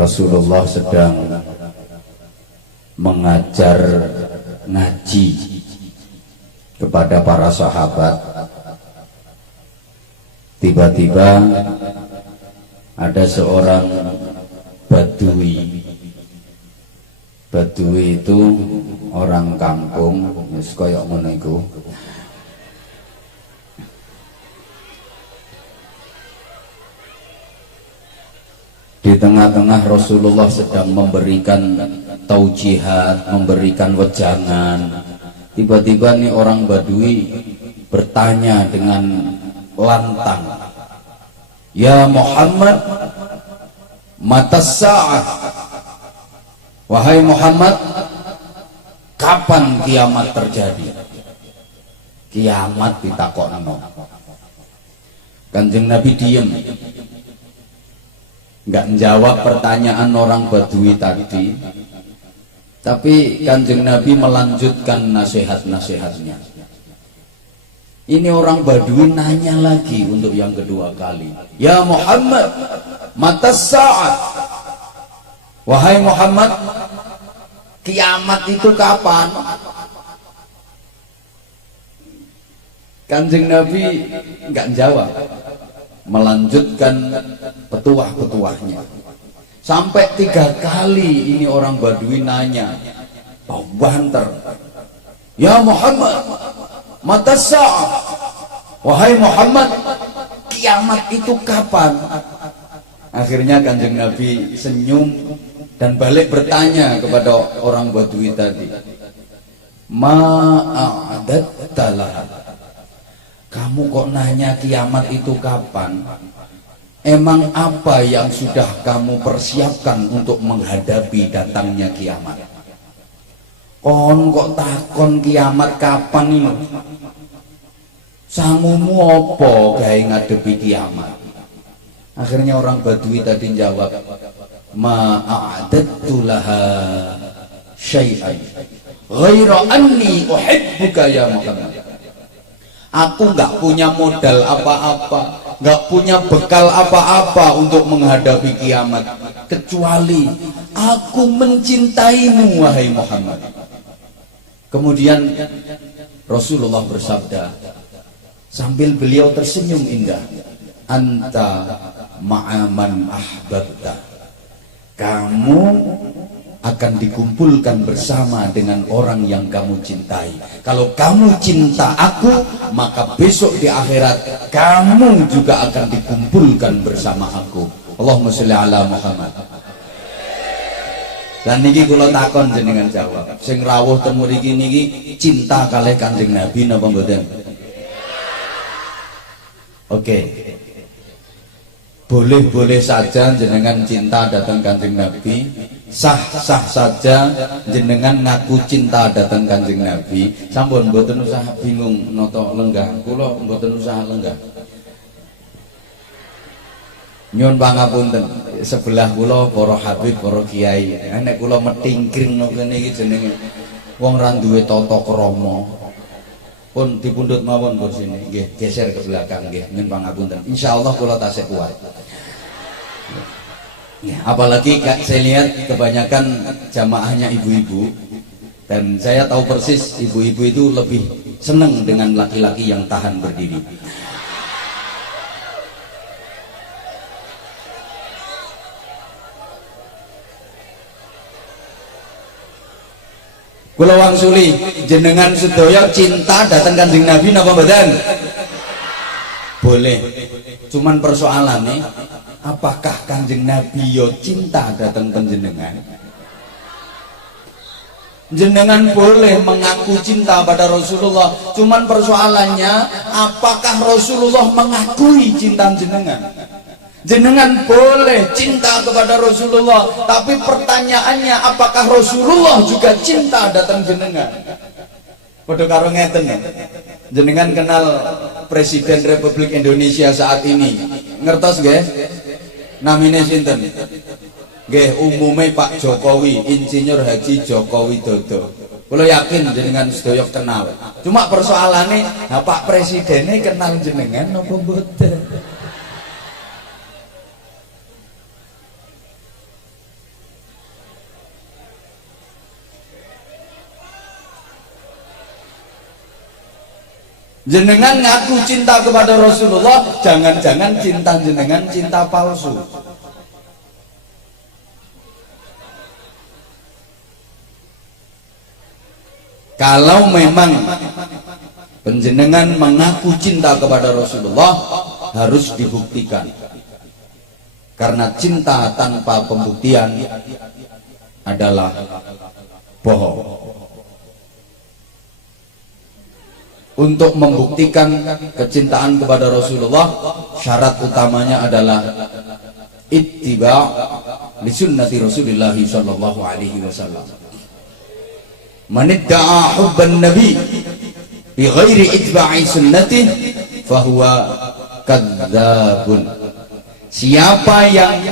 Rasulullah sedang mengajar ngaji kepada para sahabat. Tiba-tiba ada seorang badui. Badui itu orang kampung, wis kaya ngono iku. Di tengah-tengah Rasulullah sedang memberikan taujihat, memberikan wejangan. Tiba-tiba nih orang badui bertanya dengan lantang, "Ya Muhammad, matas sa'ah?" Wahai Muhammad, kapan kiamat terjadi? Kiamat ditakokno. Kanjeng Nabi diem, nggak menjawab pertanyaan orang badui tadi, tapi Kanjeng Nabi melanjutkan nasihat-nasihatnya. Ini orang badui nanya lagi untuk yang kedua kali, "Ya Muhammad, matas sa'ah?" Wahai Muhammad, kiamat itu kapan? Kanjeng Nabi nggak jawab, melanjutkan petuah-petuahnya. Sampai 3 kali ini orang badui nanya, banter, "Ya Muhammad, matas sa'ah?" Wahai Muhammad, kiamat itu kapan? Akhirnya Kanjeng Nabi senyum dan balik bertanya kepada orang badui tadi, "Ma'adattalah?" Kamu kok nanya kiamat itu kapan? Emang apa yang sudah kamu persiapkan untuk menghadapi datangnya kiamat? Kon kok takon kiamat kapan ini? Sangumu apa gawe ngadepi kiamat? Akhirnya orang badui tadi jawab, "Ma'adattu laha syai'an ghaira anni uhibbuka ya Muhammad." Aku nggak punya modal apa-apa, nggak punya bekal apa-apa untuk menghadapi kiamat, kecuali aku mencintaimu wahai Muhammad. Kemudian Rasulullah bersabda sambil beliau tersenyum indah, "Anta ma'aman ahbabta." Kamu akan dikumpulkan bersama dengan orang yang kamu cintai. Kalau kamu cinta aku, maka besok di akhirat kamu juga akan dikumpulkan bersama aku. Allahumma sholli ala Muhammad. Dan niki kula takon jenengan jawab, sing rawuh temu mriki niki cinta kalih Kanjeng Nabi napa mboten? Oke. Boleh-boleh saja jenengan cinta datang Kanjeng Nabi, sah-sah saja jenengan ngaku cinta datang Kanjeng Nabi. Sampun mboten usah bingung nata lenggah, kula mboten usah lenggah. Nyuwun pangapunten, sebelah kula para habib, para kiai. Nek kula metingkring kene iki jenenge wong ra duwe tata krama. Pun dipundhut mawon pun sini, nggih, geser ke belakang nggih, nyuwun pangapunten. Insyaallah kula tasih kuat. Ya, apalagi saya lihat kebanyakan jamaahnya ibu-ibu, dan saya tahu persis ibu-ibu itu lebih senang dengan laki-laki yang tahan berdiri. Kula wangsuli jenengan sedaya cinta datang Kanjeng Nabi napa mboten? Boleh. Cuman persoalannya, apakah Kanjeng Nabi yo cinta datang panjenengan? Jenengan boleh mengaku cinta pada Rasulullah, cuman persoalannya apakah Rasulullah mengakui cinta jenengan? Jenengan boleh cinta kepada Rasulullah, tapi pertanyaannya apakah Rasulullah juga cinta datang jenengan? Padha karo ngeten, jenengan kenal Presiden Republik Indonesia saat ini, ngertos nggih? Namine sinten? Nggih, umume Pak Jokowi, Insinyur Haji Joko Widodo. Kula yakin jenengan sedaya kenal. Cuma persoalane, Pak Presidennya kenal jenengan napa mboten? Jenengan ngaku cinta kepada Rasulullah, jangan-jangan cinta jenengan cinta palsu. Kalau memang penjenengan mengaku cinta kepada Rasulullah, harus dibuktikan. Karena cinta tanpa pembuktian adalah bohong. Untuk membuktikan kecintaan kepada Rasulullah, syarat utamanya adalah ittiba' li sunnati Rasulillah sallallahu alaihi wasallam. Man idda'a hubban nabi bi ghairi itba'i sunnati fahuwa kadzdzabun. Siapa yang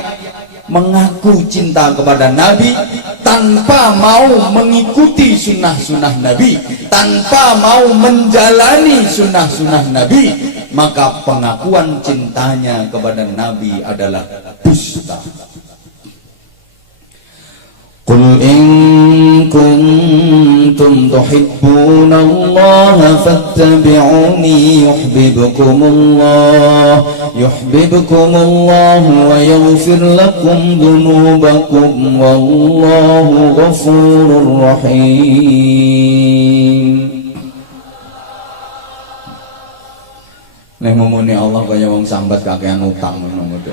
mengaku cinta kepada Nabi tanpa mau mengikuti sunnah-sunnah Nabi, tanpa mau menjalani sunnah-sunnah Nabi, maka pengakuan cintanya kepada Nabi adalah dusta. Qul in kuntum tuhibbunallaha fattabi'uni yuhibbukumullah wa yaghfir lakum dhunubakum wallahu ghafurur rahim. Nek ngomongin Allah kaya wong sambat kakean utang ngono to.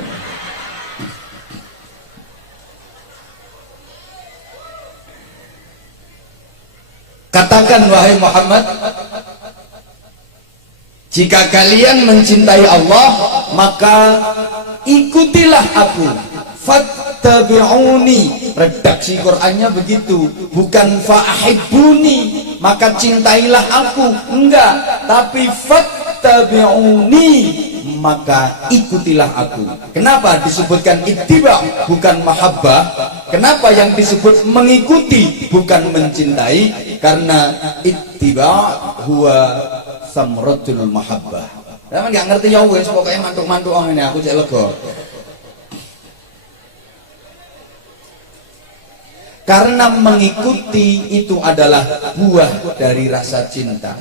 Katakan wahai Muhammad, jika kalian mencintai Allah, maka ikutilah aku. Fattabi'uni. Redaksi Qur'annya begitu, bukan fa'ahibbuni, maka cintailah aku. Enggak, tapi fattabi'uni, maka ikutilah aku. Kenapa disebutkan ittiba bukan mahabbah? Kenapa yang disebut mengikuti bukan mencintai? Karena ittiba huwa samratul mahabbah. Memang nggak ngerti ya wes, pokoknya mantuk-mantuk orang ini aku cek lega. Karena mengikuti itu adalah buah dari rasa cinta.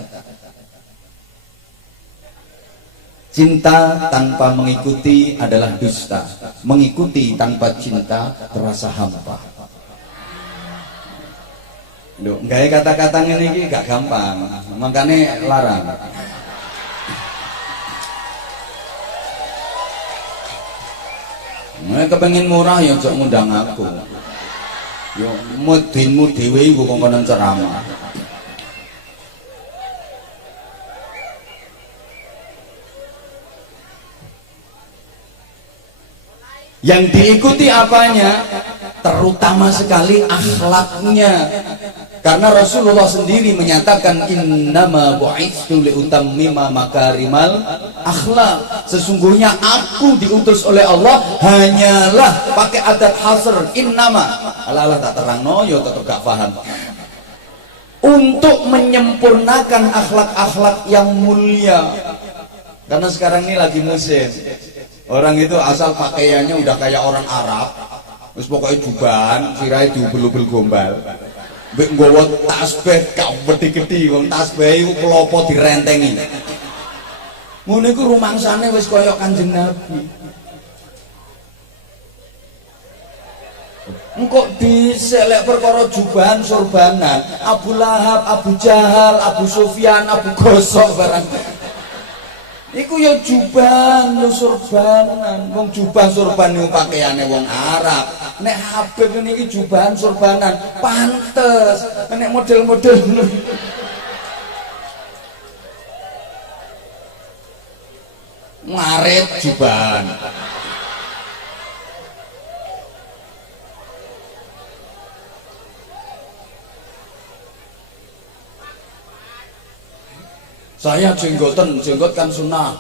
Cinta tanpa mengikuti adalah dusta. Mengikuti tanpa cinta terasa hampa. Loh, gaya kata-kata ini gak gampang, makanya larang. Kepengen murah ya jok ngundang aku. Yo mudinmu dhewe iku kongkonan ceramah. Yang diikuti apanya? Terutama sekali akhlaknya. Karena Rasulullah sendiri menyatakan innama bu'itsu liutammima makarimal akhlak. Sesungguhnya aku diutus oleh Allah hanyalah pakai adat hasr innama. Allah tak terangno yo tetep gak paham. Untuk menyempurnakan akhlak-akhlak yang mulia. Karena sekarang ini lagi musim. Orang itu asal pakaiannya udah kayak orang Arab. Terus pokoknya jubahan, sirai diubel-ubel gombal. Mbek nggawa tasbih kau gede-gede, wong tasbih iku klopo direntengi. Ngono iku rumangsane wis kaya Kanjeng Nabi. Engkok diselek perkara jubahan sorbanan, Abu Lahab, Abu Jahal, Abu Sufyan, Abu Gosok barang. Iku ya jubahan, ya sorbanan. Wong jubah sorban niku pakaiane wong Arab. Nek Habib niki jubahan sorbanan, pantes. Nek model-model ngaret jubahan. Saya jenggot kan sunnah.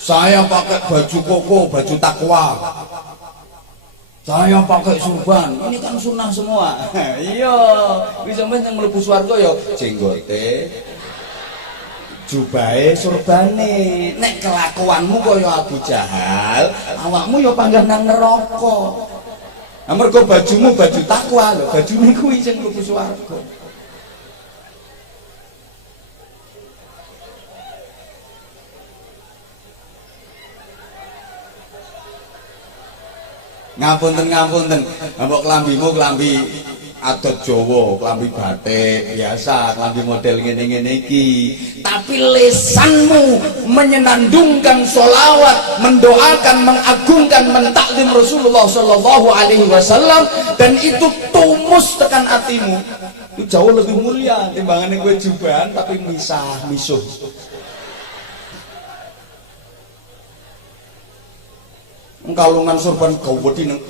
Saya pakai baju koko, baju takwa. Saya pakai surban. Ini kan sunnah semua. Iya, bisa yang mlebu swarga ya jenggote, jubahe, surbane. Nek kelakuanmu kaya Abu Jahal, awakmu ya panggah nang neraka. Mergo bajumu baju takwa lho, bajune kuwi sing mlebu swarga. Ngapunten. Mbok kelambimu kelambi adat Jawa, kelambi batik biasa, kelambi model ngene-ngene iki. Tapi lesanmu menyenandungkan sholawat, mendoakan, mengagungkan, mentaklim Rasulullah Shallallahu Alaihi Wasallam, dan itu tumus tekan hatimu. Itu jauh lebih mulia timbangannya gue jubahan tapi misuh. Kalungan sorban kau wedi nang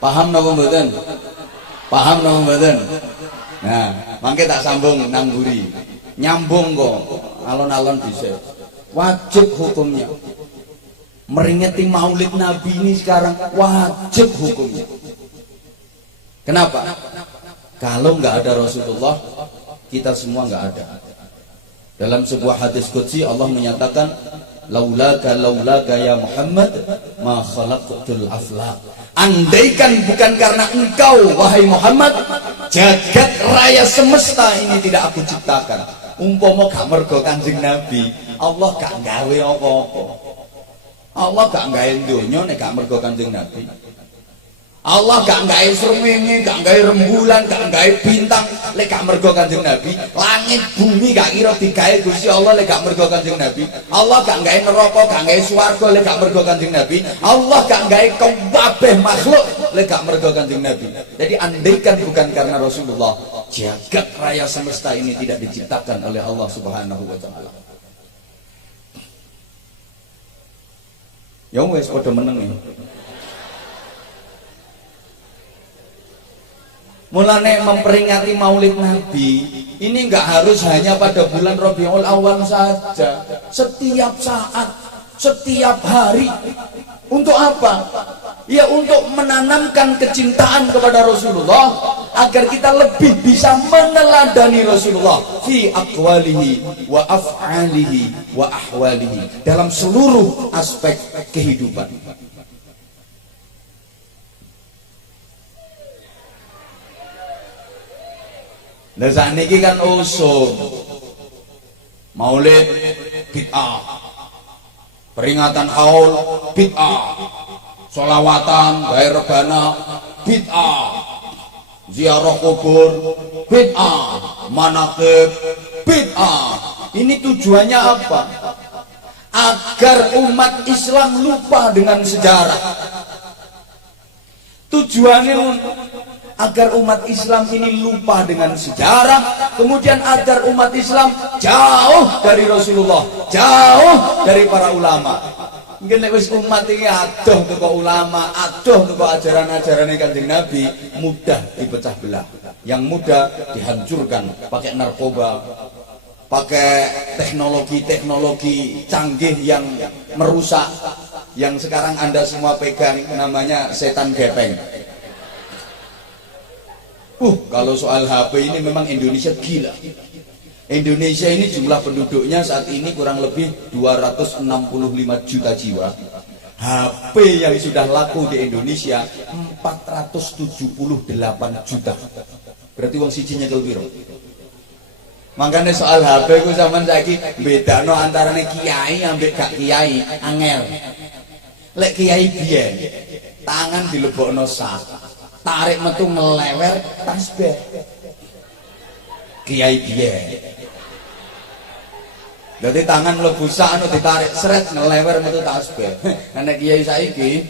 paham napa mboten? Paham napa mboten? Nah, mangke tak sambung nang mburi. Nyambung kok, alon-alon bisa. Wajib hukumnya. Meringeti Maulid Nabi ini sekarang wajib hukumnya. Kenapa? Kalau nggak ada Rasulullah, kita semua nggak ada. Dalam sebuah hadis qudsi Allah menyatakan, laulaka ya Muhammad ma khalaqtul aflaq. Andaikan bukan karena engkau wahai Muhammad, jagat raya semesta ini tidak aku ciptakan. Umpama gak mergo Kanjeng Nabi, Allah gak gawe apa-apa. Allah gak gawe donya nek gak mergo Kanjeng Nabi. Allah gak gawe srengenge, gak gawe rembulan, gak gawe bintang lek gak mergo Kanjeng Nabi. Langit bumi gak kira digawe Gusti Allah lek gak mergo Kanjeng Nabi. Allah gak gawe neraka, gak gawe swarga lek gak mergo Kanjeng Nabi. Allah gak gawe kabeh makhluk lek gak mergo Kanjeng Nabi. Jadi andaikan bukan karena Rasulullah, jagat raya semesta ini tidak diciptakan oleh Allah Subhanahu wa taala. Ya wis padha meneng. Mulane memperingati Maulid Nabi ini nggak harus hanya pada bulan Rabiul Awal saja. Setiap saat, setiap hari. Untuk apa? Ya untuk menanamkan kecintaan kepada Rasulullah agar kita lebih bisa meneladani Rasulullah fi aqwalihi wa af'alihi wa ahwalihi dalam seluruh aspek kehidupan. Lah sakniki kan usum Maulid bid'ah, peringatan haul bid'ah, sholawatan gawe rebana bid'ah, ziarah kubur bid'ah, manaqib bid'ah. Ini tujuannya apa? Agar umat Islam lupa dengan sejarah. Tujuannya agar umat Islam ini lupa dengan sejarah, kemudian agar umat Islam jauh dari Rasulullah, jauh dari para ulama. Mungkin nek wis umat ini adoh teko ulama, adoh teko ajaran-ajarane Kanjeng Nabi, mudah dipecah belah. Yang mudah dihancurkan pakai narkoba, pakai teknologi-teknologi canggih yang merusak, yang sekarang Anda semua pegang, namanya setan gepeng. Kalau soal HP ini memang Indonesia gila. Indonesia ini jumlah penduduknya saat ini kurang lebih 265 juta jiwa. HP yang sudah laku di Indonesia 478 juta. Berarti wong siji nyekel piro? Makanya soal HP ku sampean saiki bedano antarane kiai ambek gak kiai angel. Lek kiai biyen tangan dilebokno sak, tarik metu ngelewer tasbih. Kiai biyen. Jadi tangan mlebu sak anu ditarik seret ngelewer metu tasbih. Nek kiai saiki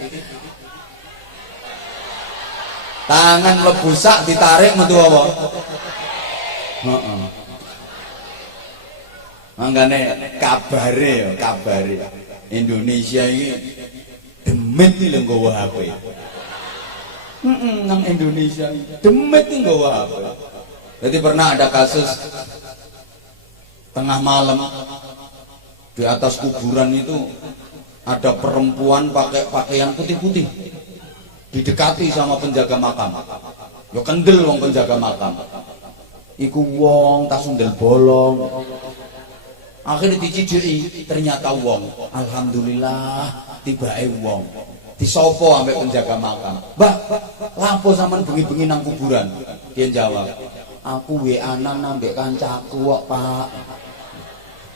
tangan mlebu sak ditarik metu apa? Heeh. Mangkane kabare Indonesia ini demit iki lho nggawa HP. Nang Indonesia demit iki nggawa HP. Jadi pernah ada kasus tengah malam di atas kuburan itu ada perempuan pakai pakaian putih-putih didekati sama penjaga makam. Ya kendel wong penjaga makam. Iku wong tas sundel bolong. Akhirnya dicijiki, ternyata wong. Alhamdulillah tibae wong. Disopo ambek penjaga makam. Mbak, lapo sampean bengi-bengi nang kuburan? Dia jawab, Aku WA-an ambek kancaku kok, Pak.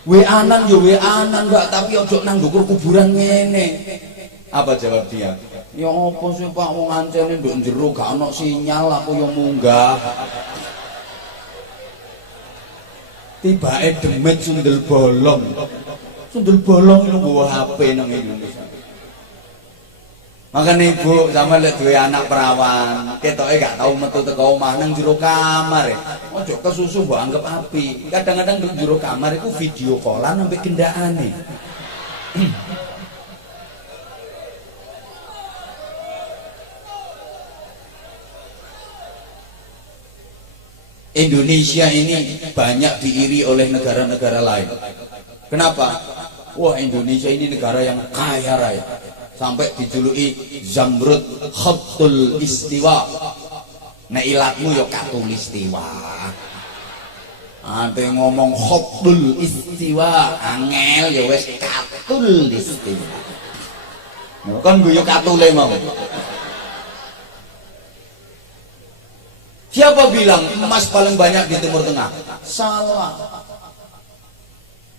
WA-an yo WA-an, Mbak, tapi ojo nang ndukur kuburan ngene. Apa jawab dia? Ya apa sih Pak, wong ancene nduk njero gak ono sinyal, aku yo munggah. Tibake demit sundel bolong. Sundel bolong itu nggawa HP nang Indonesia. Makanya ibu sama lihat dua anak perawan, ketoknya gak tahu metu teko omah nang jero kamar ya. Ojo kesusu mbok anggap api. Kadang-kadang di jero kamar itu video callan sampai gendakane. Indonesia ini banyak diiri oleh negara-negara lain. Kenapa? Wah, Indonesia ini negara yang kaya raya. Sampai dijuluki Zamrud Khatul Istiwa. Nek ilatmu ya katulistiwa. Ate ngomong Khatul Istiwa, angel ya wis katulistiwa. Kan guyu katule mau. Siapa bilang emas paling banyak di Timur Tengah? Salah.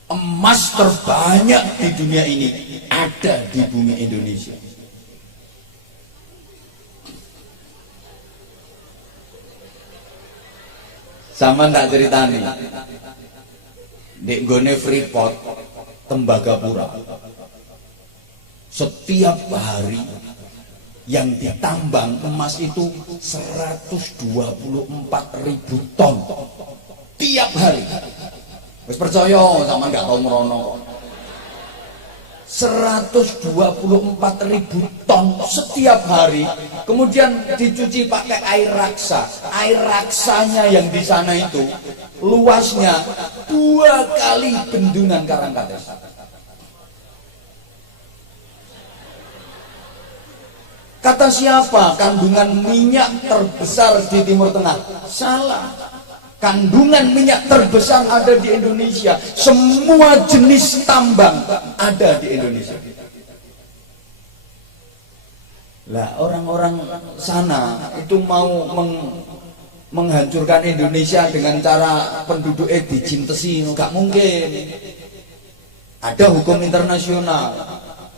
Emas terbanyak di dunia ini ada di bumi Indonesia. Sama ndak ceritani. Dek gone Freeport, Tembagapura. Setiap hari yang ditambang emas itu 124.000 ton tiap hari. Wis percaya sama nggak tahu merono. 124.000 ton setiap hari, kemudian dicuci pakai air raksa. Air raksanya yang di sana itu luasnya 2 kali bendungan Karangkates. Kata siapa kandungan minyak terbesar di Timur Tengah? Salah. Kandungan minyak terbesar ada di Indonesia. Semua jenis tambang ada di Indonesia. Lah orang-orang sana itu mau menghancurkan Indonesia dengan cara penduduknya dicintesi, nggak mungkin. Ada hukum internasional.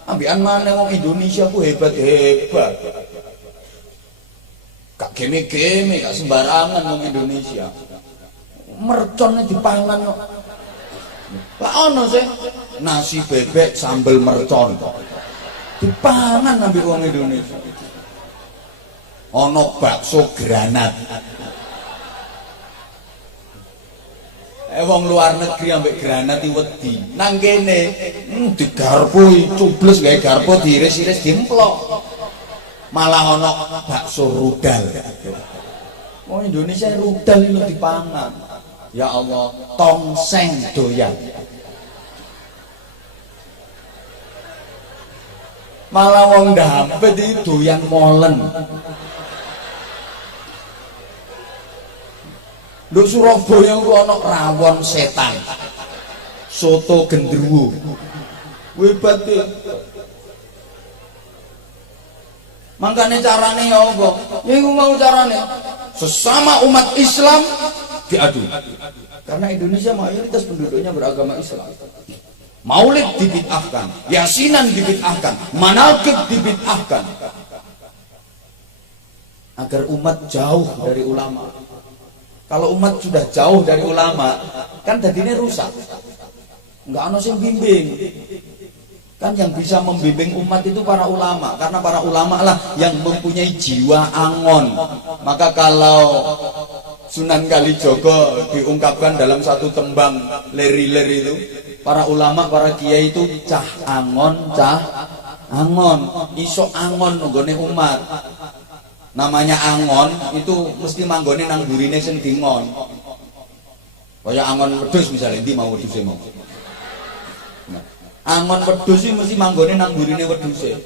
Ambian mana wong Indonesia ku hebat-hebat. Gak geme-geme, gak sembarangan wong Indonesia. Merconnya dipangan kok. Lah ono sih nasi bebek sambal mercon dipangan ambil wong Indonesia. Ono bakso granat. Wong luar negeri ambek granat iki wedi. Nang kene digarpu cubles gawe garpu diiris-iris dimplok. Malah ono bakso rudal. Wong Indonesia rudal itu dipangan. Ya Allah, tongseng doyan. Malah wong dampet itu doyan molen. Lho Surabaya ku ana rawon setan. Soto gendruwo. Hebat iki. Mangkane carane ya apa? Ya iku mau carane. Sesama umat Islam diadu. Karena Indonesia mayoritas penduduknya beragama Islam. Maulid dibid'ahkan, yasinan dibid'ahkan, manaqib dibid'ahkan. Agar umat jauh dari ulama. Kalau umat sudah jauh dari ulama, kan jadinya rusak. Enggak ono sing bimbing. Kan yang bisa membimbing umat itu para ulama, karena para ulama lah yang mempunyai jiwa angon. Maka kalau Sunan Kalijogo diungkapkan dalam satu tembang leri-ler itu, para ulama, para kiai itu cah angon, iso angon nggone umat. Namanya angon itu mesti manggone nang burine sing dingon. Kaya angon wedhus misalnya, ndi mau wedhuse mau. Angon wedhus iki mesti manggone nang burine wedhuse.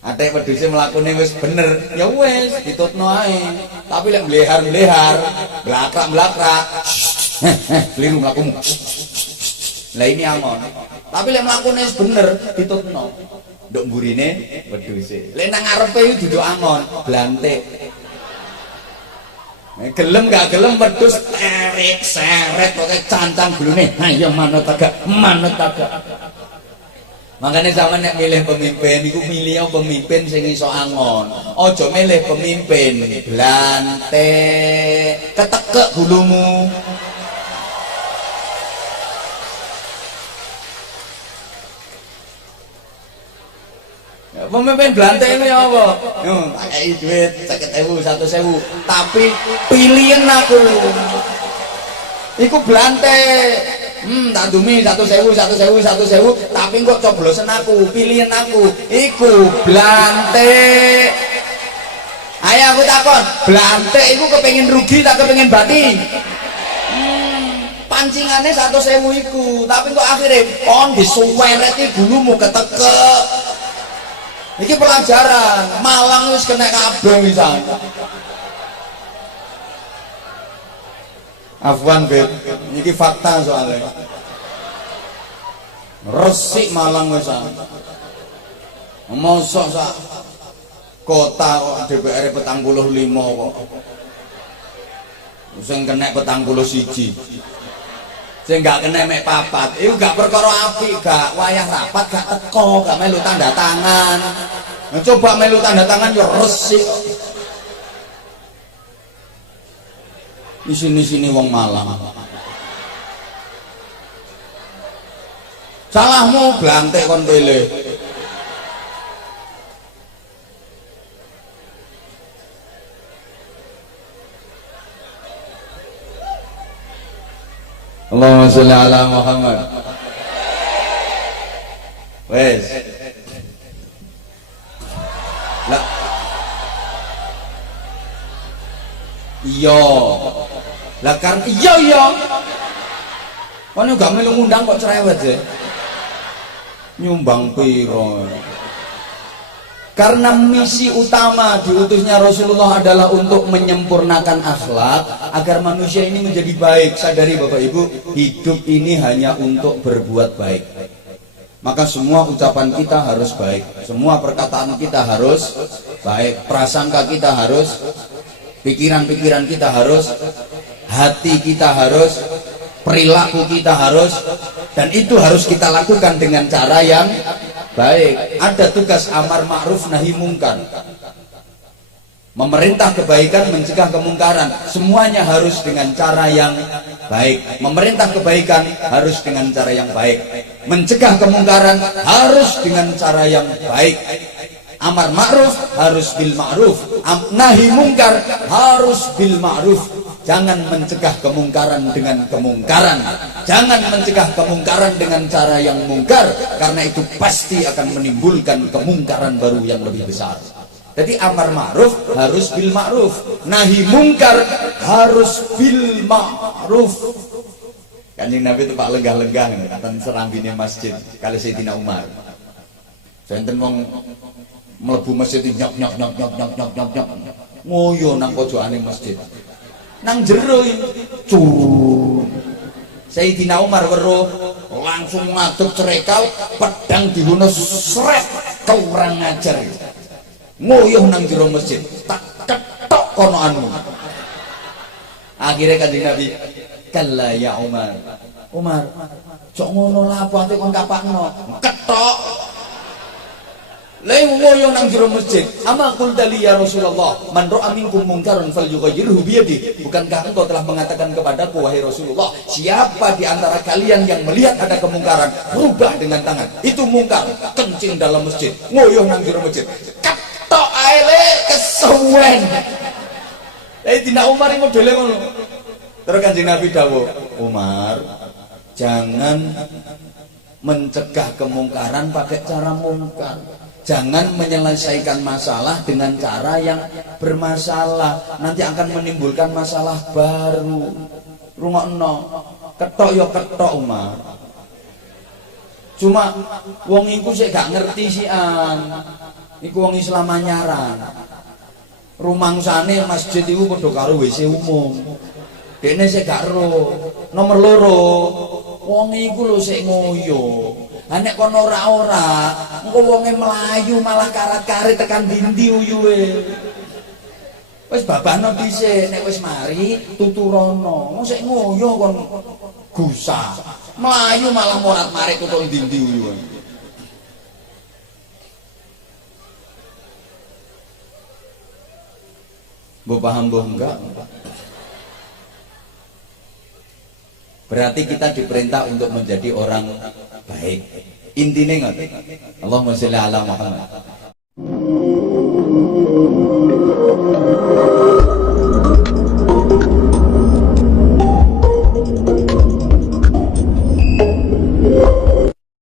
Atek wedhuse mlakune wis bener, ya wis ditutno ae. Tapi lek mlehar-mlehar, blakrak-blakrak, keliru mlakumu. Lah ini angon. Tapi lek mlakune wis bener, ditutno. Nduk mburine wedhuse. Lek nang ngarepe iki duduk angon, blantik. Gelem gak gelem wedhus terik seret pokoke cancang glune. Ayo manut agak, manut agak. Makanya zaman nek milih pemimpin iku milih pemimpin sing iso angon. Aja milih pemimpin blante, ketekek bulumu. Pemimpin blante ini apa? Pakai duit 50.000, 100.000, tapi pilihan aku. Iku blante. Tak dumi 100.000, 100.000, tapi kok coblosan aku, pilihan aku. Iku blante. Ayo aku takon, blante iku kepengin rugi tak kepengin bati? Pancingannya 100.000 iku, tapi kok akhirnya kon disuwereti bulumu ketekek. Iki pelajaran, Malang wis kena kabeh wisan. Afwan bet, iki fakta soalnya. Resik Malang wisan. Mosok sak kota kok DPR 45 kok. Sing kena 41. Sing gak kena mek 4. Iku gak perkara apik, gak wayah rapat gak teko, gak melu tanda tangan. Nah, coba melu tanda tangan yo resik. Di sini wong Malang. Salahmu blantek kon pilih. Allahumma sholli ala Muhammad. Wes. Lah. Iya. Lah kan iya. Kon gak melu ngundang kok cerewet ya. Nyumbang piro. Karena misi utama diutusnya Rasulullah adalah untuk menyempurnakan akhlak agar manusia ini menjadi baik. Sadari Bapak Ibu, hidup ini hanya untuk berbuat baik. Maka semua ucapan kita harus baik, semua perkataan kita harus baik, prasangka kita harus, pikiran-pikiran kita harus, hati kita harus, perilaku kita harus, dan itu harus kita lakukan dengan cara yang baik. Ada tugas amar ma'ruf nahi mungkar, memerintah kebaikan, mencegah kemungkaran. Semuanya harus dengan cara yang baik. Memerintah kebaikan harus dengan cara yang baik, mencegah kemungkaran harus dengan cara yang baik. Amar ma'ruf harus bil ma'ruf, nahi mungkar harus bil ma'ruf. Jangan mencegah kemungkaran dengan kemungkaran, jangan mencegah kemungkaran dengan cara yang mungkar, karena itu pasti akan menimbulkan kemungkaran baru yang lebih besar. Jadi amar ma'ruf harus bil ma'ruf, nahi mungkar harus bil ma'ruf. Kanjeng Nabi itu pak lenggah-lenggah dan serambine masjid kali Sayyidina Umar. Senten wong mlebu masjid nyok ngoyo nang pojokane masjid. Nang jero cur. Sayyidina Umar weruh langsung ngadep cerekal, pedang dihuno sret, kurang ngajar. Ngoyoh nang jero masjid, tak ketok kono anu. Akhirnya Kanjeng Nabi, "Kalla ya Umar. Umar, cok ngono lah apa ate kon kapakno." Ketok. Lain ngoyoh nang jero masjid. Ama qul dali ya Rasulullah, man ra'a minkum munkaran falyughayyirhu bi yadihi. Bukankah engkau telah mengatakan kepadaku wahai Rasulullah, siapa di antara kalian yang melihat ada kemungkaran, rubah dengan tangan. Itu mungkar. Kencing dalam masjid, ngoyoh nang jero masjid. Ketok ae le kesuwen. Dina Umar iki modele ngono. Terus Kanjeng Nabi dawuh, "Umar, jangan mencegah kemungkaran pakai cara mungkar. Jangan menyelesaikan masalah dengan cara yang bermasalah, nanti akan menimbulkan masalah baru." Rungokno, ketok yo ketok Umar. Cuma wong iku sik gak ngerti sian. Iku wong Islam anyaran. Rumangsane masjid iku padha karo WC umum. Dene sik gak ero. Nomor loro, wong iku lho sik ngoyo. Nek kono ora-ora, engko wonge melayu malah karat-karit tekan dindi uyuhe. Wis babano dhisik, nek wis mari tuturono. Mosok ngoyo kon gusa. Melayu malah morat-marit tutuk ndi-ndi yo. Mbok paham mbok enggak? Berarti kita diperintah untuk menjadi orang baik. Intinya ngoten. Allahumma sholli ala Muhammad.